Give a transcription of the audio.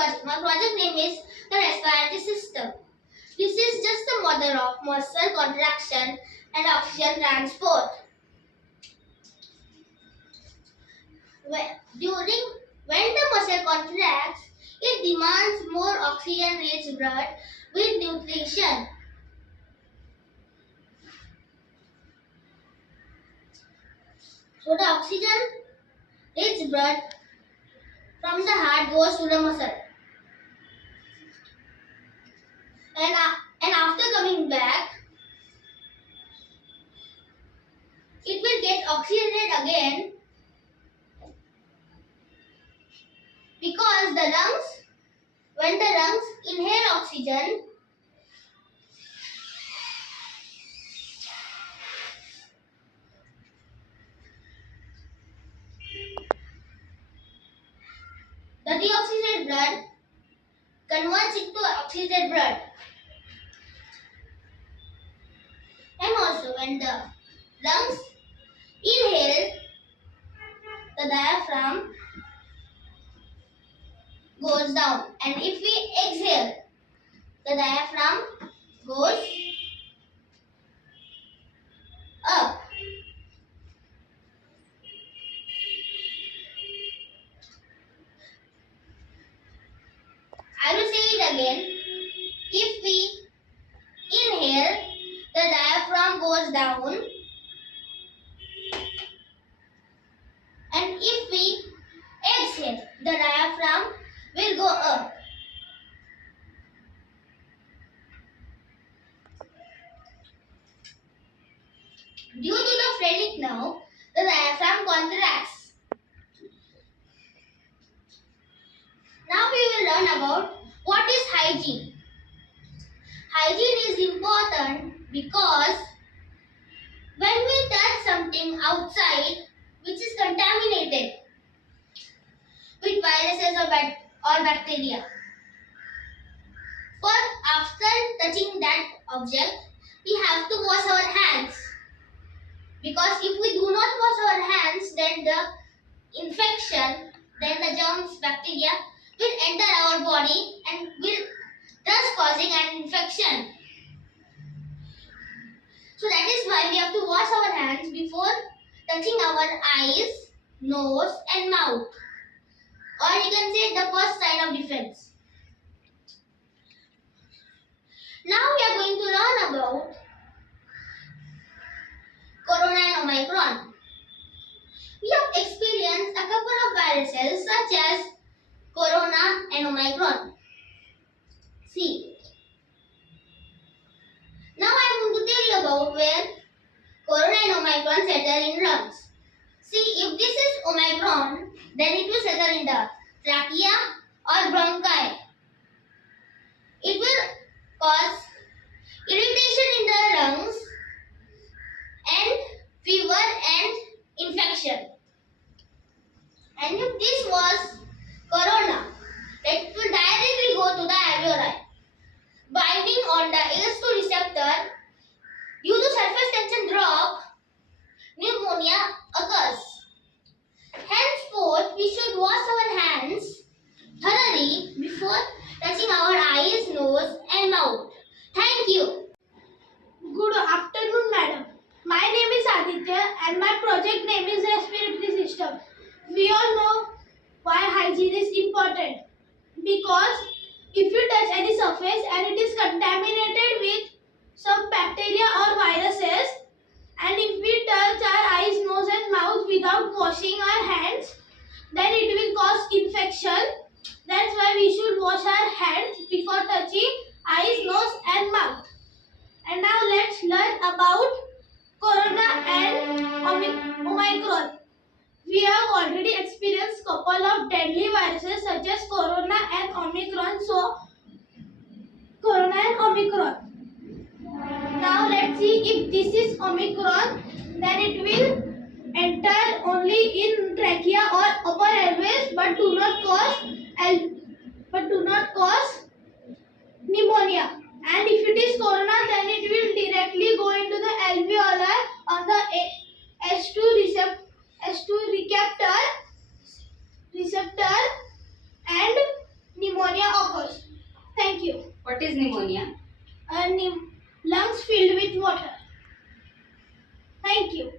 project. My project name is the respiratory system. This is just the model of muscle contraction and oxygen transport. When the muscle contracts, it demands more oxygen-rich blood with nutrition. So the oxygen-rich blood from the heart goes to the muscle. And after coming back, it will get oxygenated again because when the lungs inhale oxygen, the deoxygenated blood converts into oxygenated blood. And also when the lungs inhale, the diaphragm goes down, and if we exhale, the diaphragm goes up. I will say it again. If we inhale, the diaphragm goes down, and if we exhale, the diaphragm will go up. Due to the phrenic nerve, the diaphragm contracts. Now we will learn about what is hygiene. Hygiene is important because when we touch something outside which is contaminated with viruses or bacteria, for after touching that object, we have to wash our hands. Because if we do not wash our hands, then the germs, bacteria will enter our body and will thus causing an infection. So that is why we have to wash our hands before touching our eyes, nose and mouth. Or you can say the first sign of defense. Now we are going to learn about Corona and Omicron. We have experienced a couple of viruses such as Corona and Omicron. See, now I am going to tell you about where Corona and Omicron settle in lungs. See, if this is Omicron, then it will settle in the trachea or bronchi. It will cause irritation in the lungs and fever and infection. And if this was Corona, it will directly go to the alveoli, binding on the AS2 receptor. Due to surface tension drop, pneumonia occurs. Henceforth, we should wash our hands thoroughly before touching our eyes, nose and mouth. Thank you. Good afternoon, madam. My name is Aditya and my project name is Respiratory System. We all know why hygiene is important. Because if you touch any surface and it is contaminated with some bacteria or viruses, and if we touch our eyes, nose and mouth without washing our hands, then it will cause infection. That's why we should wash our hands before touching eyes, nose and mouth. And now let's learn about Corona and Omicron. We have already experienced couple of deadly viruses such as Corona and Omicron. So, Corona and Omicron. Now let's see if this is Omicron, then it will enter only in trachea or upper airways, but do not cause pneumonia. And if it is Corona, then it will directly go into the alveoli on the S2 receptor and pneumonia What is pneumonia? Lungs filled with water. Thank you.